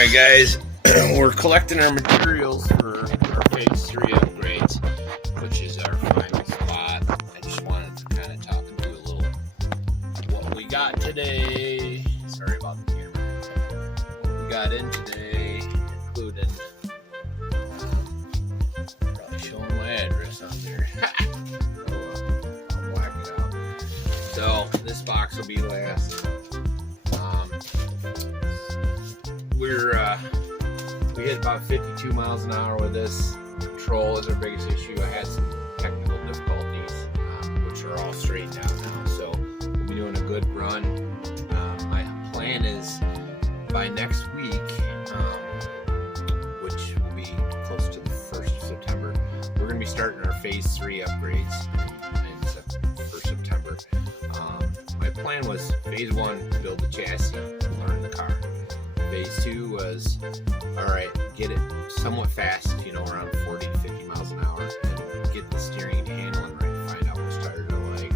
Alright guys, we're collecting our materials for our phase 3 upgrades, which is our final spot. I just wanted to kind of talk and do a little what we got today. Sorry about the camera. What we got in today, including probably showing my address on there. I'll black it out. So this box will be last. We hit about 52 miles an hour with this. Control is our biggest issue. I had some technical difficulties, which are all straightened out now. So we'll be doing a good run. My plan is by next week, which will be close to the 1st of September, we're going to be starting our phase 3 upgrades for September. My plan was phase 1, build the chassis, learn the car. Phase 2 was, alright, get it somewhat fast, you know, around 40 to 50 miles an hour, and get the steering and handling right, find out which tires are like,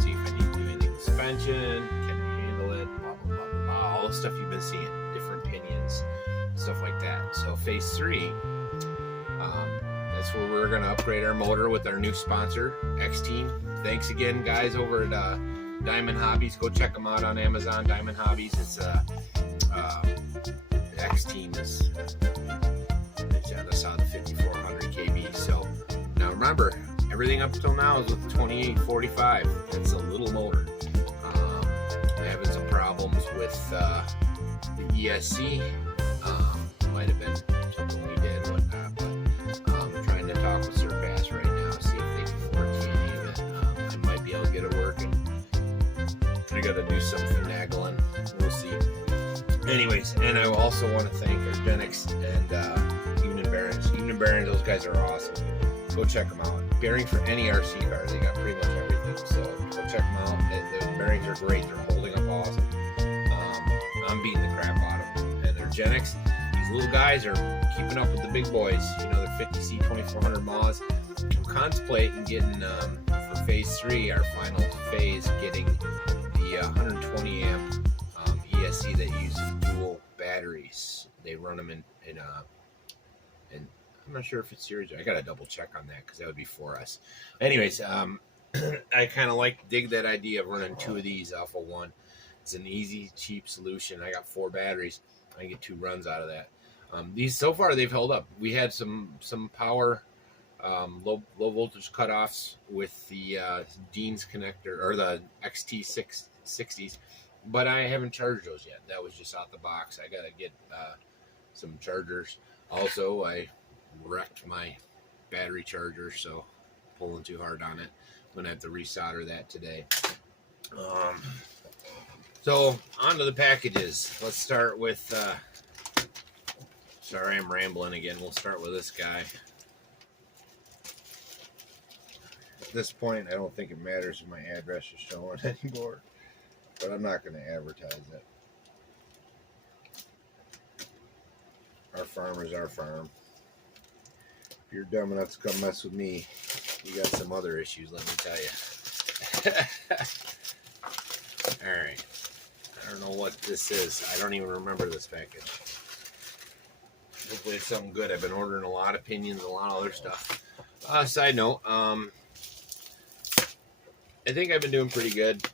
see if I need to do anything with suspension, can I handle it, blah, blah, blah, blah, blah, all the stuff you've been seeing, different opinions, stuff like that. So phase 3, that's where we're going to upgrade our motor with our new sponsor, X-Team. Thanks again, guys, over at DiamondHobby. Go check them out on Amazon, DiamondHobby. It's the X-Team is saw the 5400 kb. So now remember, everything up till now is with 2845. It's a little motor. Having some problems with the ESC. Might have been something we did, whatnot. But I'm trying to talk with Surpass right now, see if they can work any of it. I might be able to get it working. I got to do some finagling. We'll see. Anyways, and I also want to thank URGENEX and Union Bearings. Those guys are awesome. Go check them out. Bearing for any RC car, they got pretty much everything. So go check them out. The bearings are great. They're holding up awesome. I'm beating the crap out of them. And URGENEX, these little guys are keeping up with the big boys. You know, they're 50C 2400 miles. I'm contemplating getting for phase 3, our final phase, getting the 120 amp ESC that uses dual batteries. They run them in I'm not sure if it's yours. I gotta double check on that because that would be for us. Anyways, I kind of dig that idea of running 2 of these off of 1. It's an easy, cheap solution. I got 4 batteries. I get 2 runs out of that. These so far they've held up. We had some power low voltage cutoffs with the Dean's connector or the XT660s. But I haven't charged those yet. That was just out the box. I gotta get some chargers. Also, I wrecked my battery charger, so pulling too hard on it. I'm gonna have to resolder that today. So on to the packages. Let's start with. Sorry, I'm rambling again. We'll start with this guy. At this point, I don't think it matters if my address is showing anymore. But I'm not going to advertise it. Our farm is our farm. If you're dumb enough to come mess with me, you got some other issues, let me tell you. Alright. I don't know what this is. I don't even remember this package. Hopefully it's something good. I've been ordering a lot of pinions, a lot of other stuff. Side note, I think I've been doing pretty good.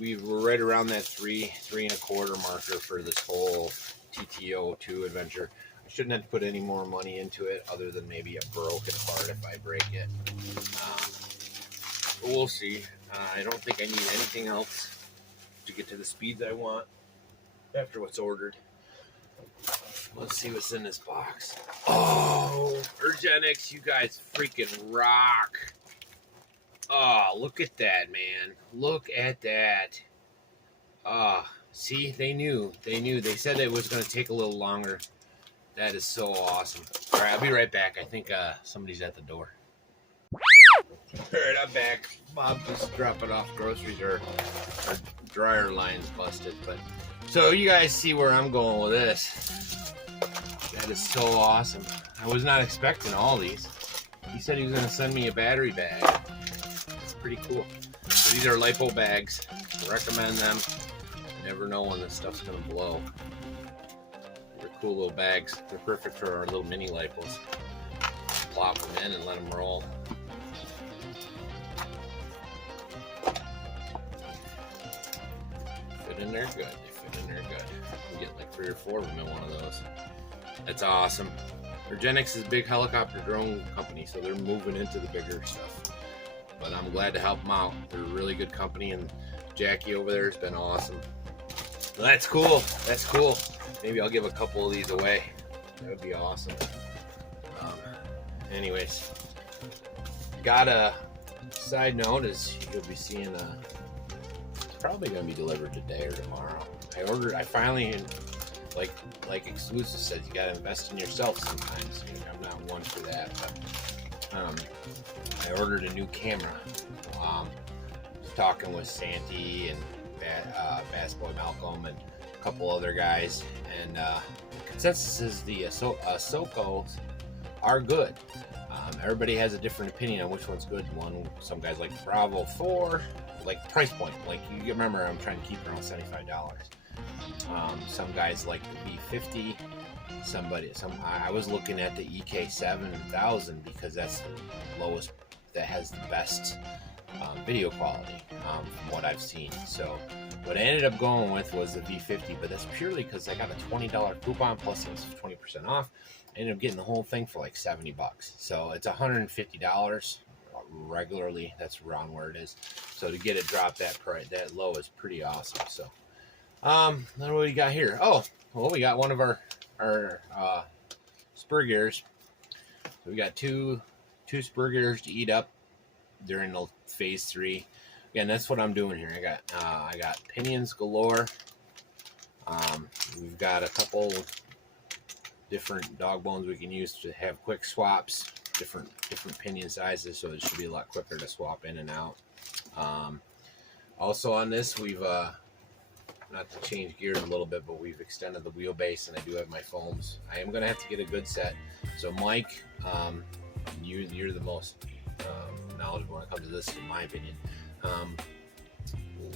We were right around that 3.25 marker for this whole TT02 adventure. I shouldn't have to put any more money into it other than maybe a broken part if I break it. But we'll see. I don't think I need anything else to get to the speeds I want after what's ordered. Let's see what's in this box. Oh, URGENEX, you guys freaking rock. Oh, look at that, man. Look at that. See, they knew. They said it was going to take a little longer. That is so awesome. All right, I'll be right back. I think somebody's at the door. All right, I'm back. Bob just dropping off groceries. Our dryer line's busted. But so you guys see where I'm going with this. That is so awesome. I was not expecting all these. He said he was going to send me a battery bag. Pretty cool. So these are LiPo bags. I recommend them. You never know when this stuff's gonna blow. cool little bags. They're perfect for our little mini lipos. Plop them in and let them roll. Fit in there good. They fit in there good. We get like 3 or 4 of them in one of those. That's awesome. URGENEX is a big helicopter drone company, so they're moving into the bigger stuff. But I'm glad to help them out. They're a really good company, and Jackie over there has been awesome. Well, that's cool. That's cool. Maybe I'll give a couple of these away. That would be awesome. Anyways, got a side note is you'll be seeing it's probably going to be delivered today or tomorrow. I finally, like Exclusive says, you got to invest in yourself sometimes. I'm not one for that, but I ordered a new camera. Talking with Santi and Bass Boy Malcolm and a couple other guys, and consensus is the Socos are good. Everybody has a different opinion on which one's good. Some guys like the Bravo 4, like price point. Like you remember, I'm trying to keep it around $75. Some guys like the V50. I was looking at the EK7000 because that's the lowest, that has the best video quality from what I've seen. So what I ended up going with was the V50, but that's purely because I got a $20 coupon plus it was 20% off. I ended up getting the whole thing for like $70. So it's $150 regularly. That's around where it is. So to get it dropped that price, that low, is pretty awesome. So then what do we got here? Oh, well, we got one of our Spur gears. So we got two Spur gears to eat up during the phase 3. Again, that's what I'm doing here. I got pinions galore. We've got a couple different dog bones we can use to have quick swaps, different pinion sizes, so it should be a lot quicker to swap in and out. Also on this, we've not to change gears a little bit, but we've extended the wheelbase, and I do have my foams. I am going to have to get a good set. So Mike, you're the most knowledgeable when it comes to this, in my opinion.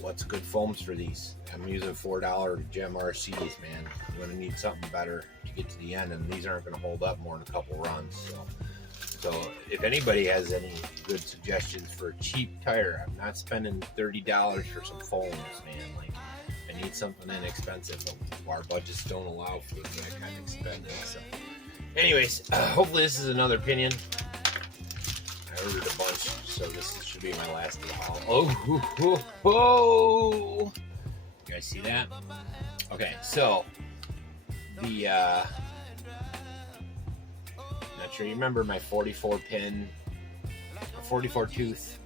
What's good foams for these? I'm using $4 Gem RCs, man. I'm going to need something better to get to the end, and these aren't going to hold up more than a couple runs. So if anybody has any good suggestions for a cheap tire, I'm not spending $30 for some foams, man. Like, I need something inexpensive, but our budgets don't allow for that kind of spending. So anyways, hopefully this is another pinion. I ordered a bunch, so this should be my last of the haul. Oh! You guys see that? Okay, so the not sure you remember my 44 pin, 44 tooth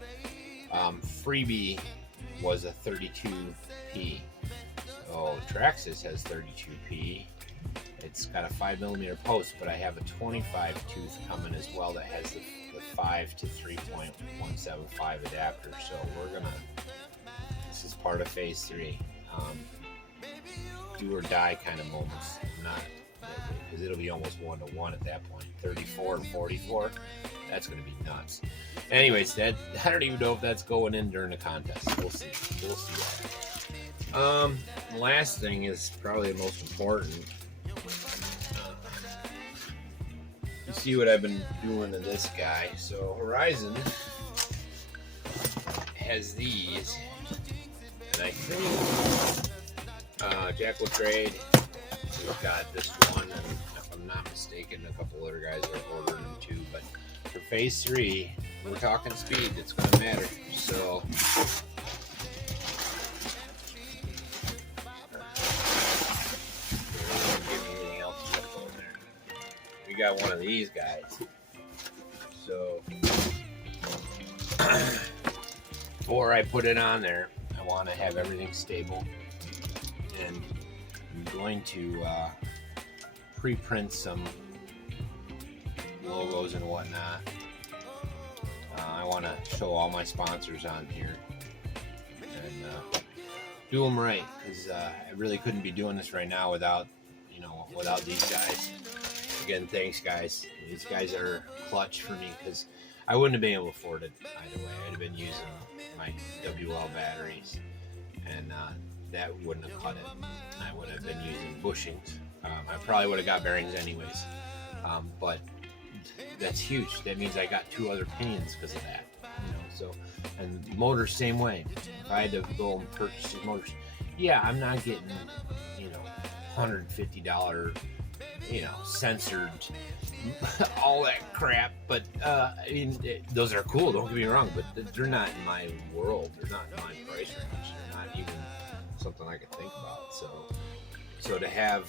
freebie was a 32P. So Traxxas has 32P. It's got a 5mm post, but I have a 25 tooth coming as well that has the 5 to 3.175 adapter. So this is part of phase 3. Do or die kind of moments. Because it'll be almost 1-to-1 at that point. 34 and 44. That's going to be nuts. Anyways, I don't even know if that's going in during the contest. We'll see. We'll see that. The last thing is probably the most important. You see what I've been doing to this guy. So Horizon has these, and I think Jack will trade. We've got this one, and if I'm not mistaken, a couple other guys are ordering them too. But for phase 3, we're talking speed. It's going to matter. So we got one of these guys. So before I put it on there, I want to have everything stable, and I'm going to pre-print some logos and whatnot. I want to show all my sponsors on here and do them right, because I really couldn't be doing this right now without these guys. Again, thanks guys. These guys are clutch for me, because I wouldn't have been able to afford it either way. I'd have been using my WL batteries, and that wouldn't have cut it. I would have been using bushings, I probably would have got bearings anyways, but that's huge. That means I got 2 other pinions because of that. You know, so, and motors same way. If I had to go and purchase these motors, yeah, I'm not getting, you know, $150, you know, censored, all that crap. But I mean, those are cool. Don't get me wrong, but they're not in my world. They're not in my price range. They're not even something I could think about. So to have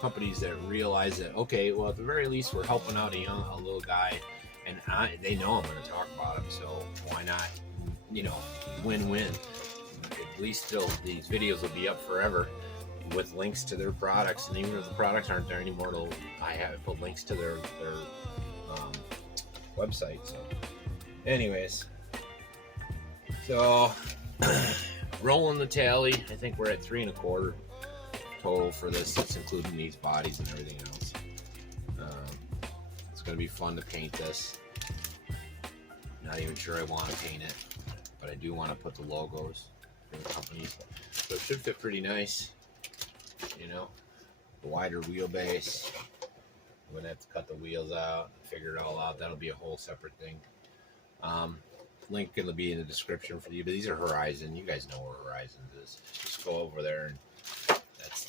companies that realize that, okay, well, at the very least, we're helping out a little guy, and they know I'm going to talk about him, so why not, you know, win-win. At least these videos will be up forever with links to their products, and even if the products aren't there anymore, I have put links to their website. So anyways, so rolling the tally, I think we're at 3 1/4 total for this. It's including these bodies and everything else. It's going to be fun to paint this. Not even sure I want to paint it, but I do want to put the logos for the companies. So it should fit pretty nice. You know, the wider wheelbase. I'm going to have to cut the wheels out and figure it all out. That'll be a whole separate thing. Link will be in the description for you, but these are Horizon. You guys know where Horizon is. Just go over there, and that's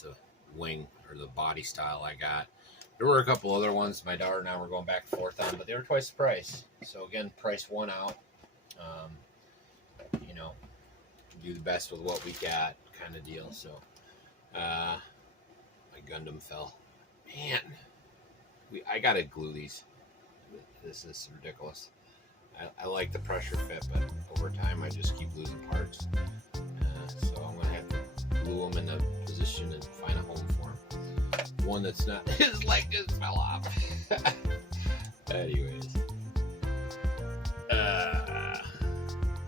the wing or the body style I got. There were a couple other ones my daughter and I were going back and forth on, but they were twice the price. So again, price one out. You know, do the best with what we got, kind of deal. So my Gundam fell. Man, I gotta glue these. This is ridiculous. I like the pressure fit, but over time I just keep losing parts. So I'm gonna have to glue them in a position and find a home for them. One that's not, his leg just fell off. Anyways,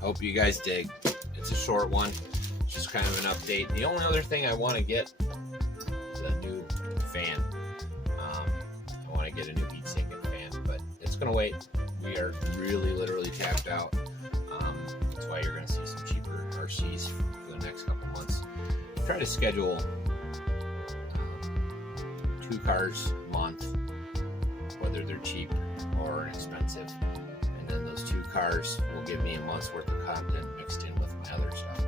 hope you guys dig. It's a short one, it's just kind of an update. The only other thing I want to get is a new fan. I want to get a new heat sink and fan, but it's gonna wait. We are really literally tapped out. That's why you're going to see some cheaper RCs for the next couple months. Try to schedule 2 cars a month, whether they're cheap or expensive. And then those 2 cars will give me a month's worth of content mixed in with my other stuff.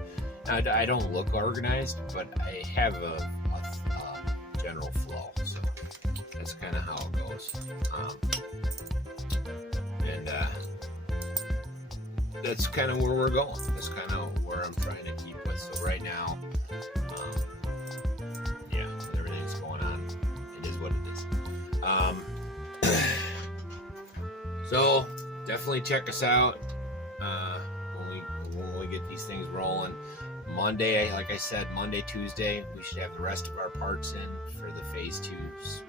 Now, I don't look organized, but I have a general flow. So that's kind of how it goes. That's kind of where we're going. That's kind of where I'm trying to keep with. So right now, yeah, with everything that's going on, it is what it is. So definitely check us out when we get these things rolling. Monday, like I said, Monday, Tuesday, we should have the rest of our parts in for the phase 2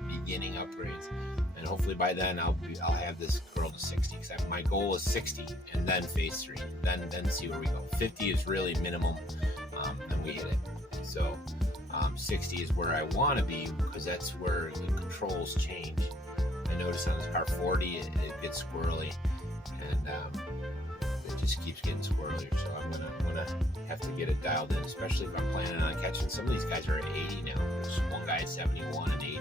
beginning upgrades. And hopefully by then I'll have this girl to 60, because my goal is 60 and then phase 3, then see where we go. 50 is really minimum, and we hit it. So 60 is where I want to be, because that's where the controls change. I noticed on this car 40 it gets squirrely, and it just keeps getting squirrelier. So I'm gonna have to get it dialed in, especially if I'm planning on catching. Some of these guys are at 80 now. There's one guy at 71 and 80.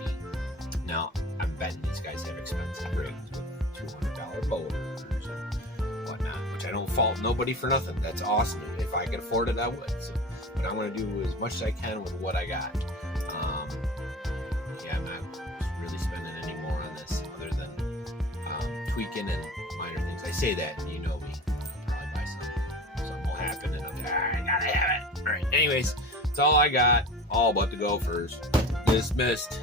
Now, I'm betting these guys have expensive rigs with $200 motors and whatnot, which I don't fault nobody for nothing. That's awesome. If I could afford it, I would. So, but I'm going to do as much as I can with what I got. Yeah, I'm not really spending any more on this other than tweaking and minor things. I say that, and you know me. I'll probably buy something. Something will happen, and I'll be, I gotta have it. All right. Anyways, that's all I got. All but the Gophers. Dismissed.